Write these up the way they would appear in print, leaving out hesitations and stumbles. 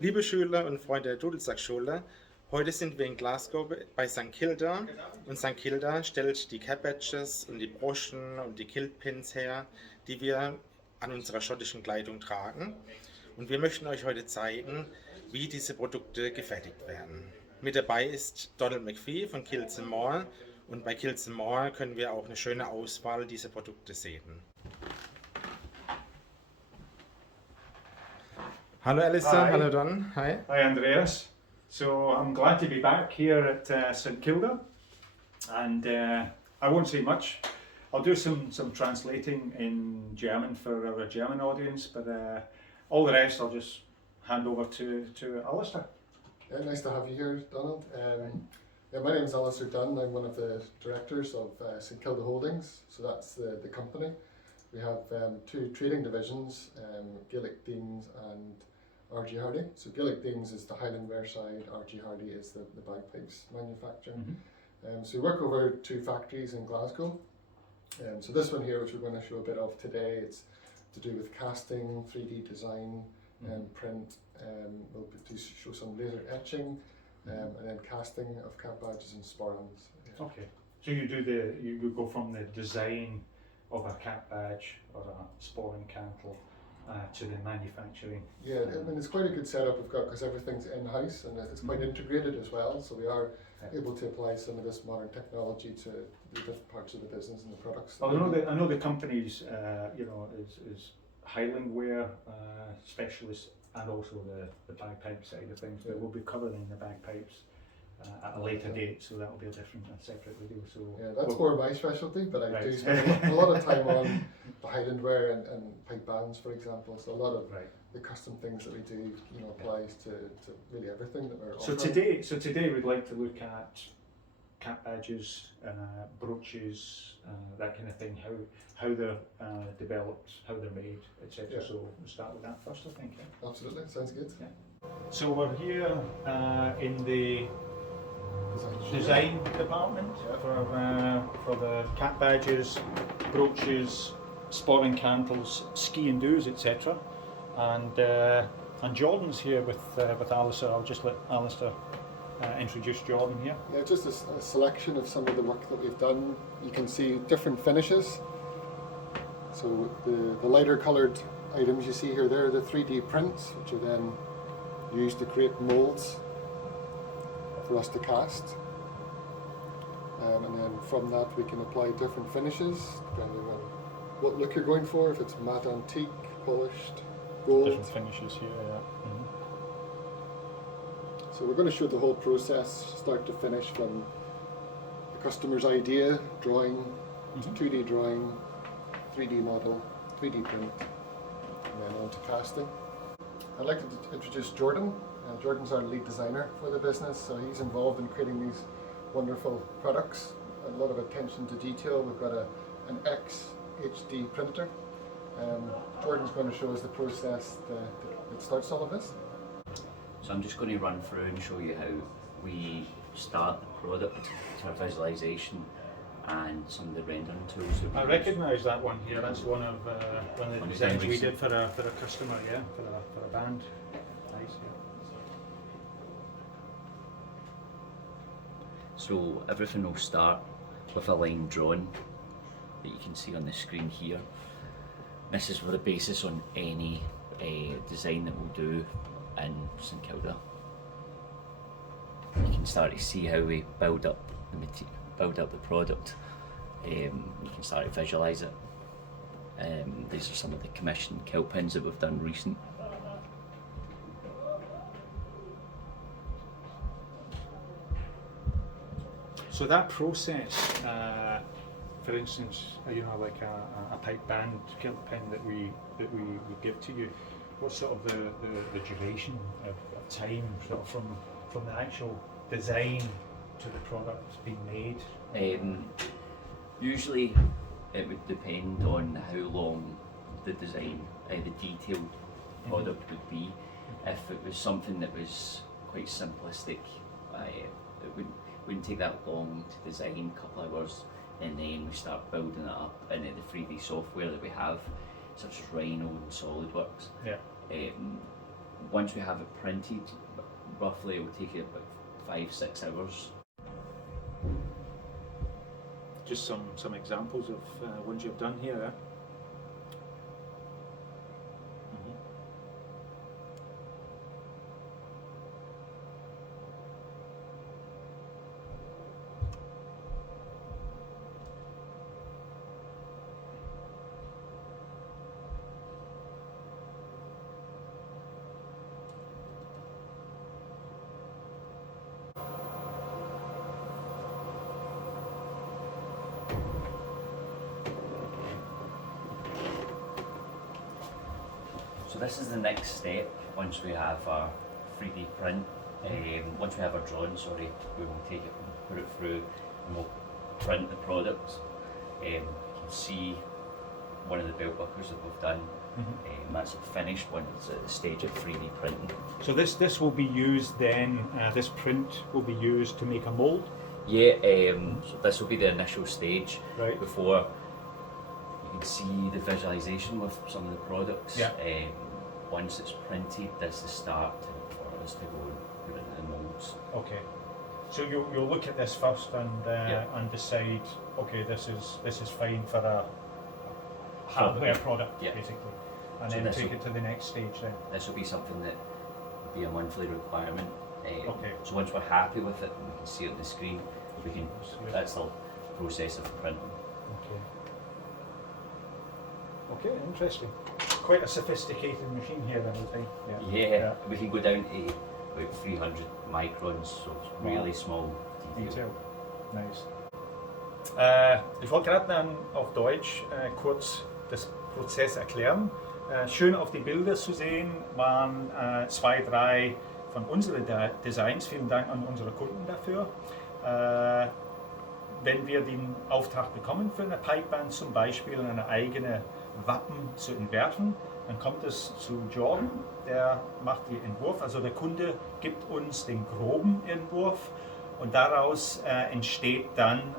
Liebe Schüler und Freunde der Dudelsackschule, heute sind wir in Glasgow bei St. Kilda und St. Kilda stellt die Cap Badges und die Broschen und die Kilt Pins her, die wir an unserer schottischen Kleidung tragen. Und wir möchten euch heute zeigen, wie diese Produkte gefertigt werden. Mit dabei ist Donald McPhee von Kilt More und bei Kilt More können wir auch eine schöne Auswahl dieser Produkte sehen. Hello Alison, hello Don, hi. Hi Andreas. So I'm glad to be back here at St Kilda, and I won't say much. I'll do some translating in German for our German audience, but all the rest I'll just hand over to Alistair. Yeah, nice to have you here, Donald. My name is Alistair Dunn. I'm one of the directors of St Kilda Holdings, so that's the company. We have two trading divisions, Gaelic Deans and RG Hardy. So Gaelic Deans is the Highland wear side, RG Hardy is the bagpipes manufacturer. So we work over two factories in Glasgow. So this one here, which we're going to show a bit of today, it's to do with casting, 3D design, print. We'll show some laser etching, and then casting of cap badges and sporrans. Yeah. Okay. So you go from the design of a cap badge or a sporran cantle to the manufacturing. Yeah, I mean it's quite a good setup we've got because everything's in-house and it's quite integrated as well, so we are able to apply some of this modern technology to the different parts of the business and the products. Well, I know the company's is Highland wear specialist and also the bagpipe side of things, but we'll be covering the bagpipes at a later date, so that'll be a separate video. So yeah, that's more my specialty, but I do spend a lot of time on the Highland wear and pipe bands, for example. So a lot of the custom things that we do, applies to really everything that we're offering. So today we'd like to look at cap badges, brooches, that kind of thing. How they're developed, how they're made, etc. Yeah. So we'll start with that first, I think. Yeah? Absolutely, sounds good. Yeah. So we're here in the design department for the cap badges, brooches, sporran cantles, ski and doos, etc. And Jordan's here with Alistair. I'll just let Alistair introduce Jordan here. Yeah, just a selection of some of the work that we've done. You can see different finishes. So the lighter coloured items you see here, they're the 3D prints, which are then used to create moulds for us to cast. And then from that we can apply different finishes depending on what look you're going for, if it's matte antique, polished, gold. Different finishes here, yeah. So we're going to show the whole process, start to finish, from the customer's idea, drawing, 2D drawing, 3D model, 3D print, and then on to casting. I'd like to introduce Jordan. Jordan's our lead designer for the business, so he's involved in creating these wonderful products. A lot of attention to detail. We've got an XHD printer. Jordan's going to show us the process that starts all of this. So I'm just going to run through and show you how we start the product to our visualization and some of the rendering tools. I recognise that one here. That's one of the designs we did for a customer, yeah, for a band. Nice, yeah. So everything will start with a line drawn that you can see on the screen here. This is the basis on any design that we'll do in St Kilda. You can start to see how we build up the product. You can start to visualise it. These are some of the commissioned kilt pins that we've done recent. So that process, for instance, like a pipe band kilt pin that we give to you, what's sort of the duration of time sort of from the actual design to the product being made? Usually it would depend on how long the design, the detailed product would be. If it was something that was quite simplistic, it wouldn't take that long to design, a couple of hours, and then we start building it up into the 3D software that we have, such as Rhino and SolidWorks. Yeah. once we have it printed, roughly it will take it about 5-6 hours. Just some examples of ones you've done here. So this is the next step. Once we have our 3D print, once we have our drawing, sorry, we will take it and put it through and we'll print the product. You can see one of the belt buckles that we've done. That's a finished one. It's at the stage of 3D printing. So this will be used then, this print will be used to make a mould? Yeah, so this will be the initial stage, right, before you can see the visualization with some of the products. Yeah. Once it's printed, this is the start for us to go and put it in the moulds. Okay. So you'll look at this first and decide, okay, this is fine for a hardware product, basically, and so then take it to the next stage. Then this will be something that will be a monthly requirement. Okay. So once we're happy with it and we can see it on the screen, we can. That's the process of printing. Okay. Okay, interesting. Quite a sophisticated machine here, then, I think. Yeah. We can go down to about 300 microns, so it's really small detail. Nice. Ich wollte gerade dann auf Deutsch kurz das Prozess erklären. Schön auf die Bilder zu sehen waren 2, 3 von unseren Designs. Vielen Dank an unsere Kunden dafür. Wenn wir den Auftrag bekommen für eine Pipeband zum Beispiel, eine eigene Wappen zu entwerfen, dann kommt es zu Jordan, der macht den Entwurf, also der Kunde gibt uns den groben Entwurf und daraus entsteht dann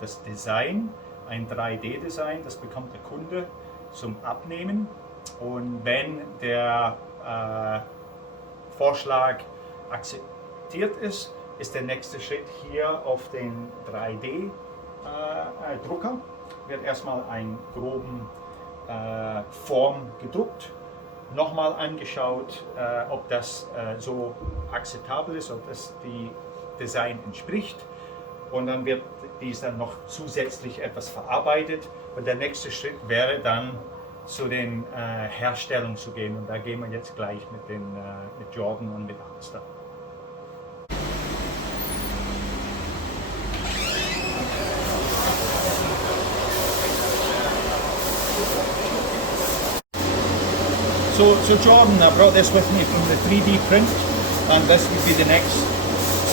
das Design, ein 3D-Design, das bekommt der Kunde zum Abnehmen, und wenn der Vorschlag akzeptiert ist, ist der nächste Schritt hier auf den 3D-Drucker, wird erstmal einen groben Form gedruckt, nochmal angeschaut, ob das so akzeptabel ist, ob das die Design entspricht, und dann wird dies dann noch zusätzlich etwas verarbeitet, und der nächste Schritt wäre dann zu den Herstellungen zu gehen, und da gehen wir jetzt gleich mit Jordan und mit Amster. So Jordan, I brought this with me from the 3D print, and this would be the next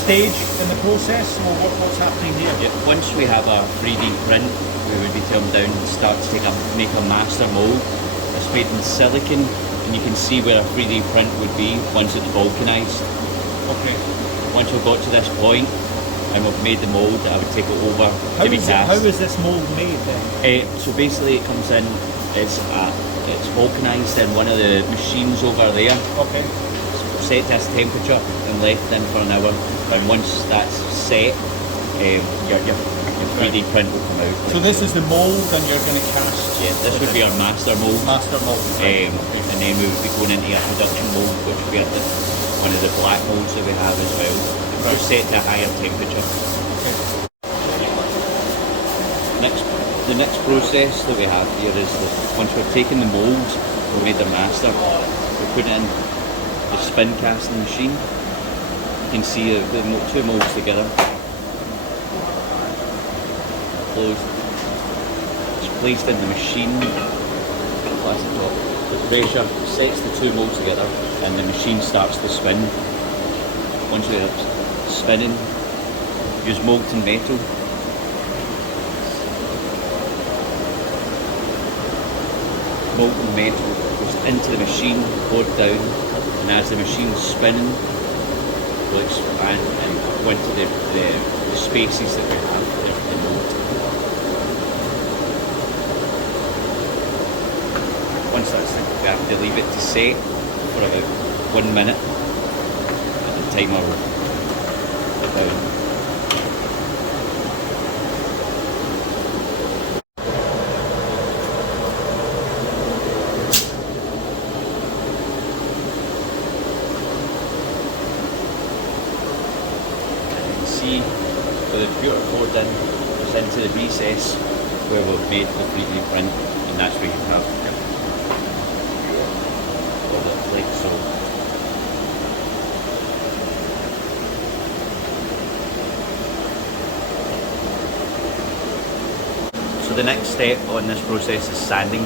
stage in the process. So what's happening here? Yeah, once we have our 3D print, we would be turned down and start to make a master mould. It's made in silicon, and you can see where a 3D print would be once it's vulcanized. Okay. Once we've got to this point, and we've made the mould, I would take it over to be cast. How is this mould made then? So basically it comes in, it's vulcanized in one of the machines over there. Okay. It's set to this temperature and left in for an hour, and once that's set, your 3D print will come out. So this is the mould, and you're going to cast? Yeah, this would be our master mould. Master mould. And then we would be going into a production mould, which would be one of the black moulds that we have as well. Right. We're set to a higher temperature. Okay. The next process that we have here is that once we're taking the mould, we've made the master, we put it in the spin casting machine. You can see the two moulds together. Closed. It's placed in the machine. The pressure sets the two moulds together, and the machine starts to spin. Once we're spinning, use molten metal. Molten metal goes into the machine, poured down, and as the machine's spinning, will expand and go into the spaces that we have in the mold. Once that's done, we have to leave it to set for about 1 minute at the timer down. See where the computer code in goes into the recess where we've made the 3D print, and that's where you have what it looks like. So the next step on this process is sanding.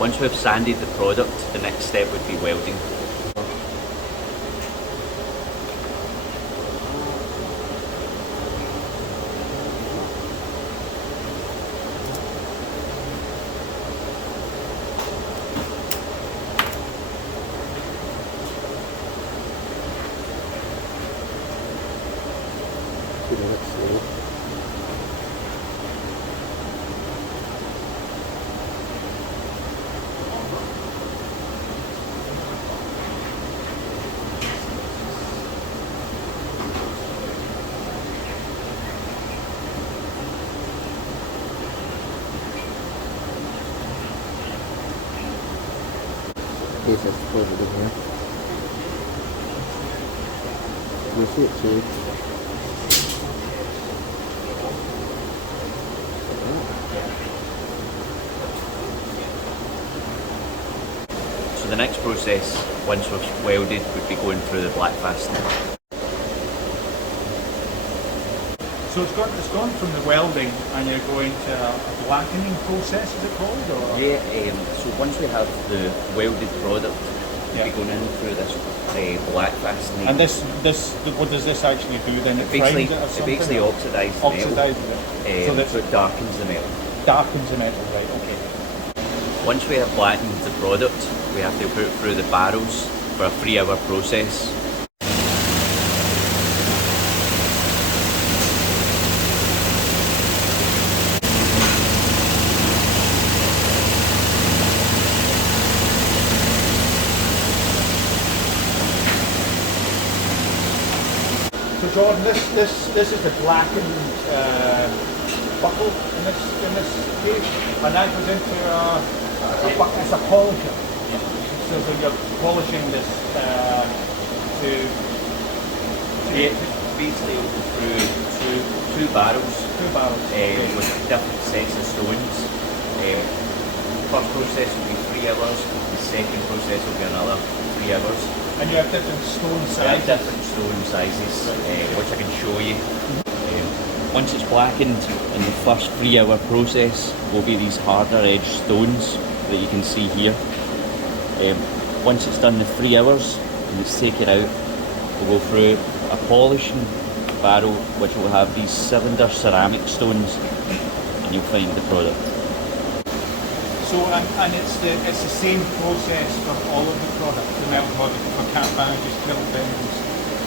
Once we've sanded the product, the next step would be welding. Yes, I suppose it in here. You see it too. So the next process, once we've welded, would be going through the black fastening. So it's gone from the welding and you're going to a blackening process, is it called? Or? Yeah, so once we have the welded product, we'll be going in through this black fastening. And this, what does this actually do then? It basically, primes it or something? it basically oxidises the metal. Oxidizes it. So it darkens the metal. Darkens the metal, right, okay. Once we have blackened the product, we have to put it through the barrels for a 3-hour process. So Jordan, this is the blackened buckle in this case, and that goes into it's a polisher. So you're polishing this to basically go through two barrels. With different sets of stones. First process will be 3 hours. The second process will be another 3 hours. And you have different stone sizes. I have different stone sizes, which I can show you. Once it's blackened, in the first 3-hour process will be these harder edged stones that you can see here. Once it's done the 3 hours and it's taken out, we'll go through a polishing barrel which will have these cylinder ceramic stones, and you'll find the product. So and it's the same process for all of the products, the metal products, for cat badges, kilt bins,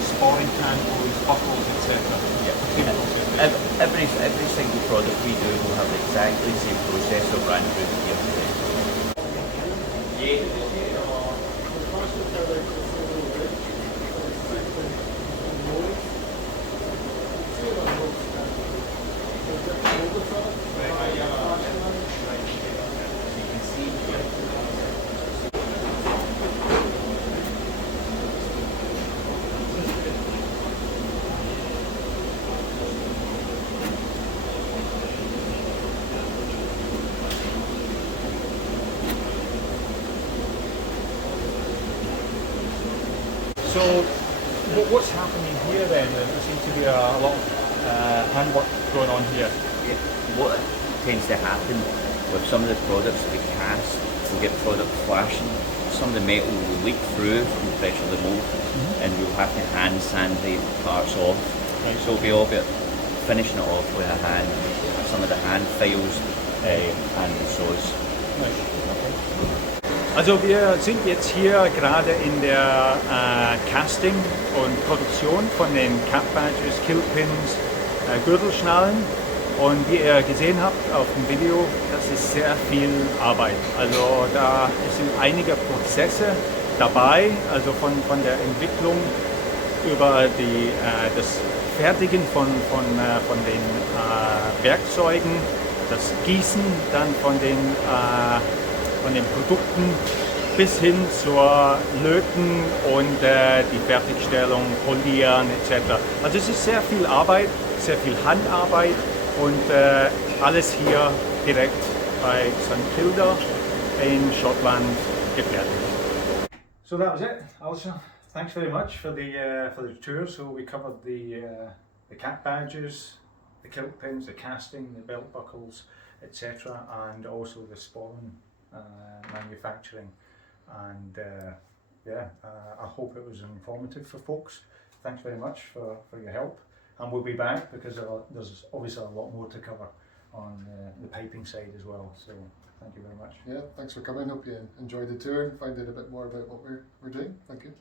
sporing candles, buckles, etc. Yeah. Every single product we do will have exactly the same process of ran through here today. Yeah. So what's happening here then? There seems to be a lot of handwork going on here. Yeah. What tends to happen with some of the products that we cast, we'll get product flashing. Some of the metal will leak through from the pressure of the mold, and we'll have to hand sand the parts off. Right. So it'll be all about finishing it off with a hand, some of the hand files and the saws. Right. Okay. Also wir sind jetzt hier gerade in der Casting und Produktion von den Cap Badges, Kiltpins, Gürtelschnallen. Und wie ihr gesehen habt auf dem Video, das ist sehr viel Arbeit. Also da sind einige Prozesse dabei, also von der Entwicklung über das Fertigen von den Werkzeugen, das Gießen dann von den Produkten bis hin zur Löten und die Fertigstellung, Polieren etc. Also es ist sehr viel Arbeit, sehr viel Handarbeit und alles hier direkt bei St. Kilda in Schottland gefertigt. So that was it, Alistair. Thanks very much for the tour. So we covered the cap badges, the kilt pins, the casting, the belt buckles, etc., and also the sporran manufacturing. And I hope it was informative for folks. Thanks very much for your help. And we'll be back because there's obviously a lot more to cover on the piping side as well. So thank you very much. Yeah, thanks for coming. Hope you enjoyed the tour and find out a bit more about what we're doing. Thank you.